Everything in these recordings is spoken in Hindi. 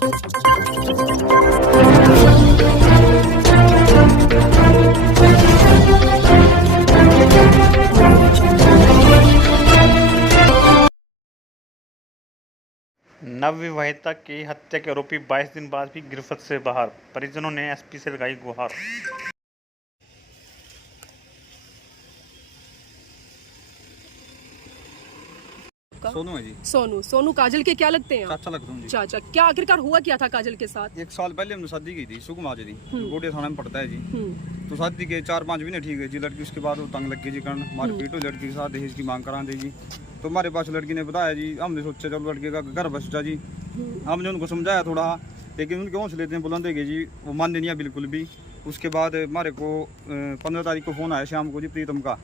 नवविवाहिता की हत्या के आरोपी 22 दिन बाद भी गिरफ्त से बाहर, परिजनों ने एसपी से लगाई गुहार। सोनू है जी। सोनू काजल के क्या लगते हैं आप? चाचा लगता हूँ जी। चाचा, क्या आखिरकार हुआ क्या था काजल के साथ? 1 साल पहले हमने शादी की थी सुगमा जी, गोडिया थाना में पड़ता है जी। तो शादी के 4-5 महीने ठीक है जी, लड़की उसके बाद वो तंग लग गई जी, कारण मारपीट हुई लड़की के साथ, दहेज की मांग करा दी जी। तो हमारे पास लड़की ने बताया जी, हमने सोचा चलो लड़के का घर बसता जी, हमने उनको समझाया थोड़ा, लेकिन उनके हौसले इतने बुलंद है जी, वो मानने नहीं है बिल्कुल भी। उसके बाद हमारे को 15 तारीख को फ़ोन आया शाम को जी प्रीतम का,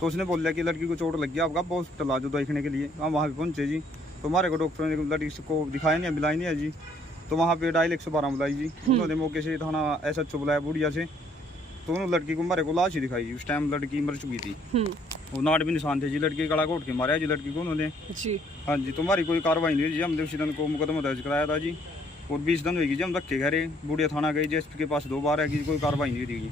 तो उसने बोला कि लड़की को चोट लग गया, आपका हॉस्पिटल आ जाओ देखने के लिए। हम वहाँ पे पहुँचे जी, तो हमारे को डॉक्टर ने लड़की को दिखाया नहीं, बुलाई नहीं है जी। तो वहाँ पे डायल 112 बुलाई जी, उन्होंने मौके से थाना SHO बुलाया बुढ़िया से, तो उन्होंने लड़की को हमारे को लाश ही दिखाई जी। उस टाइम लड़की मर चुकी थी, वो नाट भी निशान थे जी, लड़की गला घोट के मारा जी लड़की को उन्होंने जी। हाँ जी, तो हमारी कोई कार्रवाई नहीं हुई जी, हमने उसी दिन को मुकदमा दर्ज कराया था जी, और 20 दिन हुई जी हम रखे घरे, बुढ़िया थाना गए जी, SP के पास 2 बार है कि कोई कार्रवाई नहीं हुई।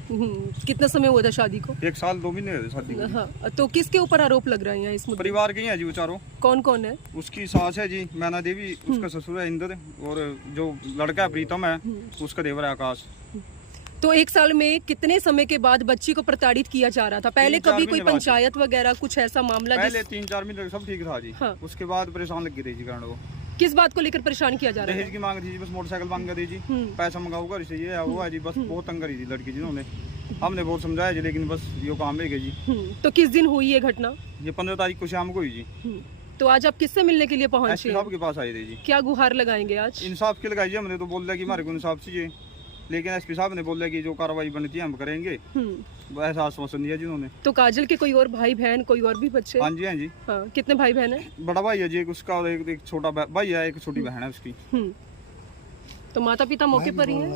कितना समय हुआ था शादी को? 1 साल 2 महीने हुए शादी को। हाँ, तो किसके ऊपर आरोप लग रहे हैं इसमें? परिवार के ही है जी वो चारों। कौन कौन है? उसकी सास है जी मैना देवी, उसका ससुर है इंद्र, और जो लड़का है प्रीतम है उसका देवर है आकाश। तो 1 साल में कितने समय के बाद बच्ची को प्रताड़ित किया जा रहा था? पहले कभी कोई पंचायत वगैरह कुछ ऐसा मामला? पहले 3-4 महीने सब ठीक था जी। हाँ। उसके बाद परेशान लग गई थी कारण वो। किस बात को लेकर परेशान किया जा रहा है? दहेज की मांग थी जी, बस मोटरसाइकिल मांग कर दी जी, पैसा मंगाऊगा घर से, ये है वो है जी, बस बहुत तंग करी थी लड़की जिन्होंने, हमने बहुत समझाया जी, लेकिन बस ये काम है जी। तो किस दिन हुई ये घटना? ये 15 तारीख को शाम को हुई जी। तो आज आप किससे मिलने के लिए पहुंचे? साहब के पास आए थे जी। क्या गुहार लगाएंगे आज? इंसाफ के लगाई जी हमने, तो बोल दिया कि हमारे को इंसाफ चाहिए, लेकिन SP साहब ने बोला कि जो कार्रवाई बनती है हम करेंगे, ऐसा आश्वासन दिया जिन्होंने। तो काजल के कोई और भाई बहन, कोई और भी बच्चे? हाँ जी, हाँ जी। हाँ, कितने भाई बहन है? बड़ा भाई है जी उसका, और एक छोटा भाई है, एक छोटी बहन है उसकी। तो माता पिता मौके पर ही हैं?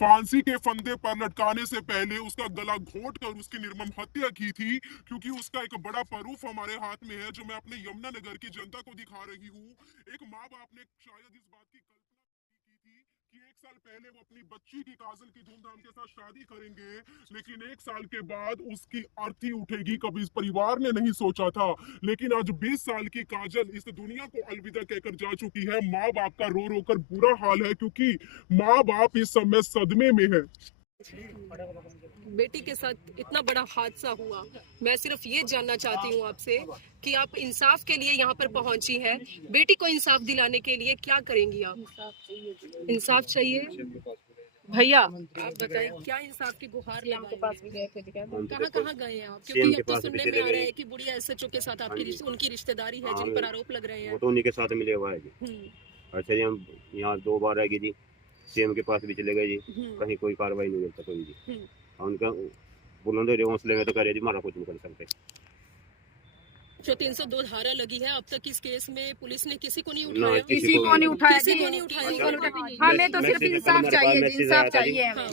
फांसी के फंदे पर लटकाने से पहले उसका गला घोट कर उसकी निर्मम हत्या की थी, क्योंकि उसका एक बड़ा प्रूफ हमारे हाथ में है, जो मैं अपने यमुनानगर की जनता को दिखा रही हूँ। एक माँ बाप ने शायद इस बात की कल्पना की थी कि 1 साल पहले वो अपनी बच्ची की काजल की धूमधाम के साथ शादी करेंगे, लेकिन 1 साल के बाद उसकी अर्थी उठेगी, कभी इस परिवार ने नहीं सोचा था। लेकिन आज 20 साल की काजल इस दुनिया को अलविदा कहकर जा चुकी है। माँ बाप का रो रो कर बुरा हाल है, क्योंकि माँ बाप इस समय सदमे में है। बेटी के साथ इतना बड़ा हादसा हुआ, मैं सिर्फ ये जानना चाहती हूँ आपसे कि आप इंसाफ के लिए यहाँ पर पहुँची है, बेटी को इंसाफ दिलाने के लिए क्या करेंगी आप? इंसाफ चाहिए भैया, आप बताएं क्या इंसाफ की गुहार के पास भी गए थे? कहाँ गए हैं आप? क्योंकि अब तो सुनने में आ रहा है कि बुढ़िया SHO के साथ आपकी उनकी रिश्तेदारी है जिन पर आरोप लग रहे हैं। वो तो उन्हीं के साथ मिले हुआ है जी। अच्छा जी, हम यहाँ 2 बार आएगी जी, CM के पास भी चले गए जी, कहीं कोई कार्रवाई नहीं करता कोई जी। उनका बुलंद हौसले में तो करे जी, हमारा कुछ नहीं कर सकते। जो 302 धारा लगी है, अब तक इस केस में पुलिस ने किसी को नहीं उठाया? किसी को नहीं उठाया। हमें तो सिर्फ इंसाफ चाहिए, इंसाफ चाहिए हमें।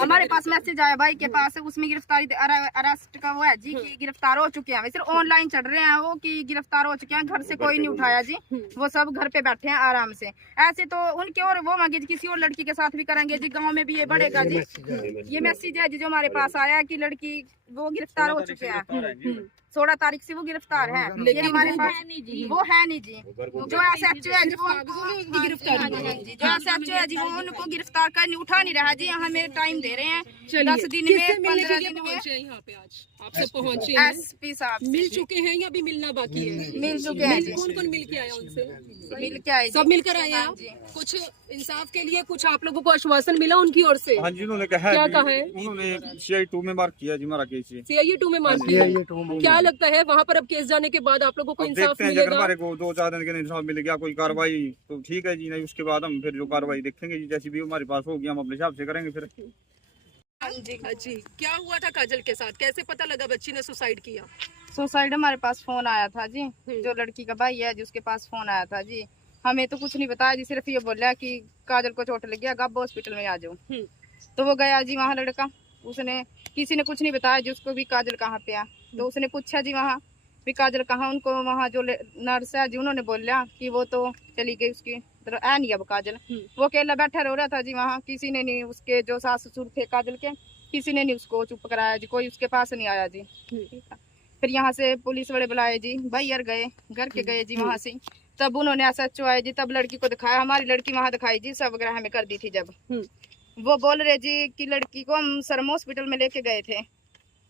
हमारे पास मैसेज आया भाई के पास, उसमें गिरफ्तारी अरेस्ट का वो है जी कि गिरफ्तार हो चुके हैं, सिर्फ ऑनलाइन चढ़ रहे हैं वो कि गिरफ्तार हो चुके हैं, घर से कोई नहीं उठाया जी, वो सब घर पे बैठे हैं आराम से। ऐसे तो उनके और वो मांगे किसी और लड़की के साथ भी करेंगे जी, गाँव में भी ये बढ़ेगा जी। ये मैसेज है जी जो हमारे पास आया है कि लड़की वो गिरफ्तार हो चुके हैं, 16 तारीख से वो गिरफ्तार है, लेकिन हमारे पास वो है नहीं जी। जो SHO है जी, जो SHO है जी, वो उनको गिरफ्तार कर उठा नहीं रहा जी। हमें टाइम दे रहे हैं 10 दिन में, 15 दिन में। यहाँ पे आज आपसे पहुँचे SP साहब मिल चुके हैं या भी मिलना बाकी है? मिल चुके हैं जी। कौन मिल के आया उनसे? मिल के आए, सब मिलकर आए हैं। कुछ इंसाफ के लिए कुछ आप लोगों को आश्वासन मिला उनकी ओर से? हाँ जी, उन्होंने कहा, क्या कहा है? उन्होंने CI 2 में मार्क किया जी हमारा केस। CI 2 में मार्क किया। क्या लगता है वहाँ पर अब केस जाने के बाद आप लोगों को इंसाफ मिलेगा? हमारे को 2-4 दिन के इंसाफ मिल गया, कोई कार्रवाई तो ठीक है जी, नहीं उसके बाद हम फिर जो कार्रवाई देखेंगे जी, जैसी भी हमारे पास होगी हम अपने हिसाब से करेंगे फिर। जी, क्या हुआ था काजल के साथ? कैसे पता लगा बच्ची ने सुसाइड किया? सुसाइड हमारे पास फोन आया था जी, जो लड़की का भाई है जी उसके पास फोन आया था जी। हमें तो कुछ नहीं बताया जी, सिर्फ ये बोला कि काजल को चोट लग गया, गब्बो हॉस्पिटल में आ जाओ। तो वो गया जी वहाँ लड़का, उसने किसी ने कुछ नहीं बताया जी उसको भी काजल कहाँ पे है। तो उसने पूछा जी वहाँ भी काजल कहाँ, उनको वहाँ जो नर्स है जी उन्होंने बोला कि वो तो चली गई, उसकी है नहीं अब काजल। वो अकेला बैठा रो रहा था जी वहाँ, किसी ने नहीं, उसके जो सास ससुर थे काजल के, किसी ने नहीं उसको चुप कराया जी, कोई उसके पास नहीं आया जी। ठीक है, फिर यहाँ से पुलिस वाले बुलाए जी, भाई यार गए घर के गए जी वहाँ से, तब उन्होंने SHO आए जी, तब लड़की को दिखाया, हमारी लड़की वहाँ दिखाई जी, सब वगैरह हमें कर दी थी। जब वो बोल रहे जी कि लड़की को हम शर्मा हॉस्पिटल में लेके गए थे।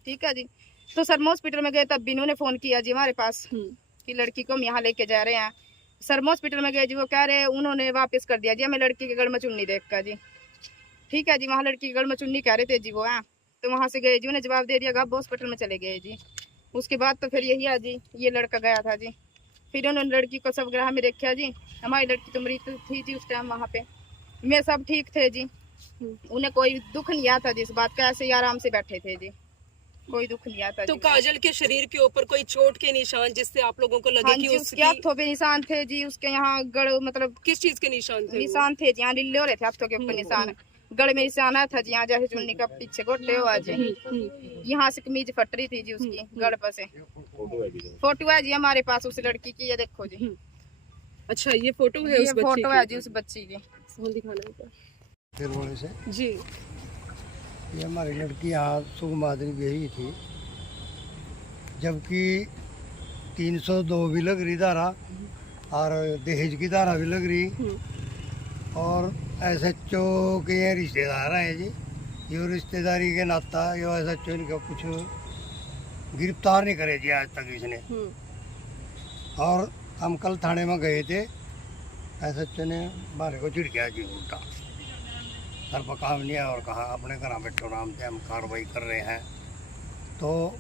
ठीक है जी, तो शर्मा हॉस्पिटल में गए तब भी इन्होंने फोन किया जी हमारे पास कि लड़की को हम यहाँ लेके जा रहे हैं। शर्मा हॉस्पिटल में गए जी, वो कह रहे उन्होंने वापस कर दिया जी हमें लड़की के गल में चुन्नी देख कर जी। ठीक है जी, वहाँ लड़की के गल में चुन्नी कह रहे थे जी वो है, तो वहाँ से गए जी, उन्हें जवाब दे दिया, गब्बो हॉस्पिटल में चले गए जी। उसके बाद तो फिर यही है जी, ये लड़का गया था जी, फिर उन्होंने लड़की को सब ग्रह में देखा जी, हमारी लड़की तो मृत्यु थी जी उस टाइम वहाँ पे, मैं सब ठीक थे जी, उन्हें कोई दुख नहीं आता जी इस बात का, ऐसे ही आराम से बैठे थे जी, कोई दुख नहीं आता तो जी। काजल के शरीर के ऊपर कोई चोट के निशान जिससे आप लोगों को लगे हाँ कि जी, उसके हाथों पे निशान थे जी, उसके यहाँ गड़ मतलब किस चीज के निशान थे वो? निशान थे जी, यहाँ लिल्ले हो रहे थे हाथों के ऊपर निशान, गड़ में निशान आया था जी, यहाँ जैसे चुन्नी का पीछे गोटे हुआ जी, यहाँ से कमीज फट रही थी जी उसकी गड़ पर से। फोटो है जी हमारे पास उस लड़की की, ये देखो जी। अच्छा, ये फोटो है ये उस बच्ची फोटो की? है जी उस बच्ची की। फोन दिखाना होगा फिर से जी। ये हमारी लड़की यहाँ सुगमादरी गई थी, जबकि 302 भी लग रही धारा और दहेज की धारा भी लग रही, और SHO के ये रिश्तेदार हैं जी, ये रिश्तेदारी के नाता ये SHO इनका कुछ गिरफ्तार नहीं करे जी आज तक इसने। और हम कल थाने में गए थे, SHO ने हमारे को चिड़किया जी उल्टा, सर पर काम नहीं है और कहा अपने घर बैठो आराम से, हम कार्रवाई कर रहे हैं। तो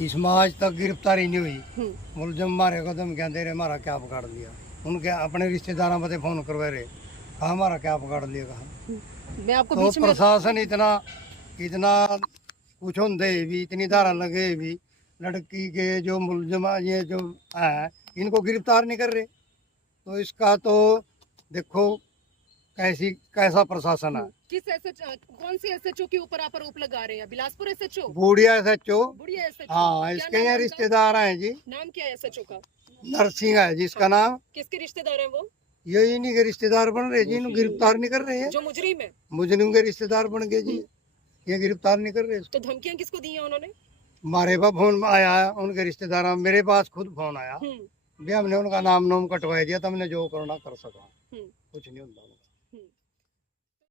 इसमें आज तक गिरफ्तारी नहीं हुई, मुलजम मारे को दम क्या दे रहे, हमारा क्या पकड़ लिया, उनके अपने रिश्तेदारों में फोन करवा रहे, कहा हमारा क्या पकड़ लिया, कहा। मैं आपको तो बीच में प्रशासन इतना कुछ होंगे भी, इतनी धारा लगे भी, लड़की के जो मुलजम ये जो है इनको गिरफ्तार नहीं कर रहे, तो इसका तो देखो कैसा प्रशासन है। किस SHO, कौन सी SHO के ऊपर आप आरोप लगा रहे हैं? बिलासपुर SHO? बूढ़िया SHO, बुढ़िया SHO? हाँ क्या इसके नाम ये है रिश्तेदार हैं जी, उनका? नाम क्या है SHO का? नरसिंह है जिसका नाम, किसके रिश्तेदार हैं वो? ये इन्हीं के रिश्तेदार बन रहे जी, इन्हें गिरफ्तार नहीं कर रहे हैं, जो मुजरिम है? मुजरिम के रिश्तेदार बन गए जी, ये गिरफ्तार नहीं कर रहे। तो धमकियां किसको दी हैं उन्होंने? हमारे पास फोन आया है उनके रिश्तेदार, मेरे पास खुद फोन आया भी, हमने उनका नाम कटवा दिया, तो हमने जो करना कर सका, कुछ नहीं होता।